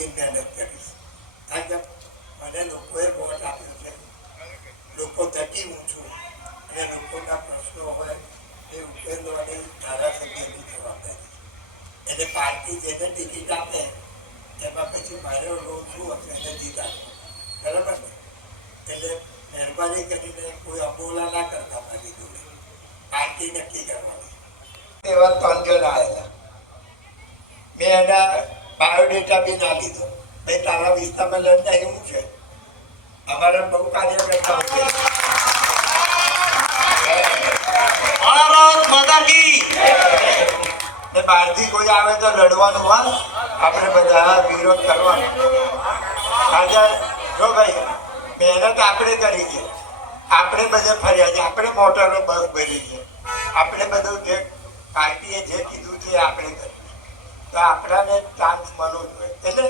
એટલી મહેનત કરીશ. કારણ કે મને લોકોએ વોટ આપ્યો છે, લોકો થકી હું છું અને લોકોના પ્રશ્નો હોય એ ઉકેલવાની ધારાસભ્યની જવાબદારી. એટલે પાર્ટી જેને ટિકિટ આપે એમાં પછી મારો રોલ શું હશે એને જીતાડો, બરાબર ને? એટલે મહેરબાની કરીને કોઈ અબોલા ના કરતા મારી જોડે, પાર્ટી નક્કી કરવાની. એવા 3 જણ આવેલા, મેં એના બાયોડેટા બી ના લીધો. ભાઈ તારા વિસ્તારમાં લડતા એવું છે, અમારા બહુ કાર્યકર્તાઓ છે. બહારથી કોઈ આવે તો લડવાનું, હા આપણે બધા વિરોધ કરવાનો. આજે જો ભાઈ મહેનત આપણે કરી છે, આપણે બધે ફર્યા છે, આપણે મોટરો બસ ભરી છે, આપણે બધું જે પાર્ટીએ જે કીધું છે આપણે કર્યું, તો આપણાને ચાન્સ મળવો જોઈએ. એટલે